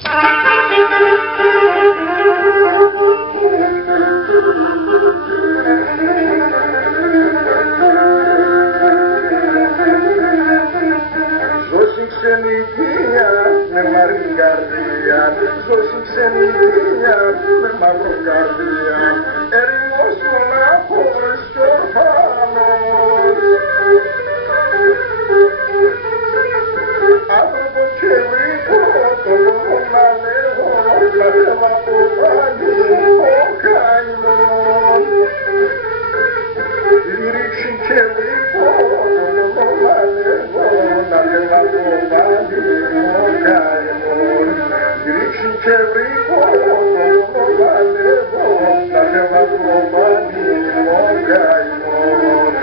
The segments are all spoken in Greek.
Ζώση ξενιτία με μαύρη καρδία, ζώση ξενιτία με μαύρη καρδία, ερημός μονάχος κι ορφάνος. Άνθρωπο και βρήκω το λόγο να λέγω, να θέλω από πάλι ο καημός. Λυρίξει και βρήκω το λόγο να λέγω, να θέλω από πάλι ο καημός. Λυρίξει και βρήκω το λόγο να λέγω, να θέλω από πάλι ο καημός.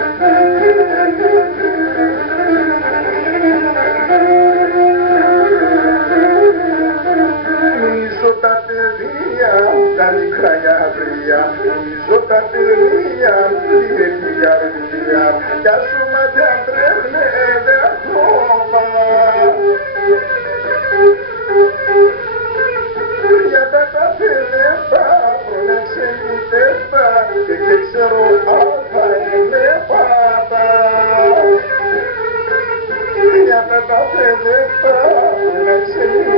Νομίζω τα παιδεία, τα μικρά γαβρία, νομίζω τα παιδεία, πλήρε την καρδία, κι ας σου μάτια τρέχνε δε ακόμα. Για τα παιδεύτα, πρόλεξε μητεύτα, και ξέρω αλφα είναι πάντα. Για τα παιδεύτα, πρόλεξε μητεύτα,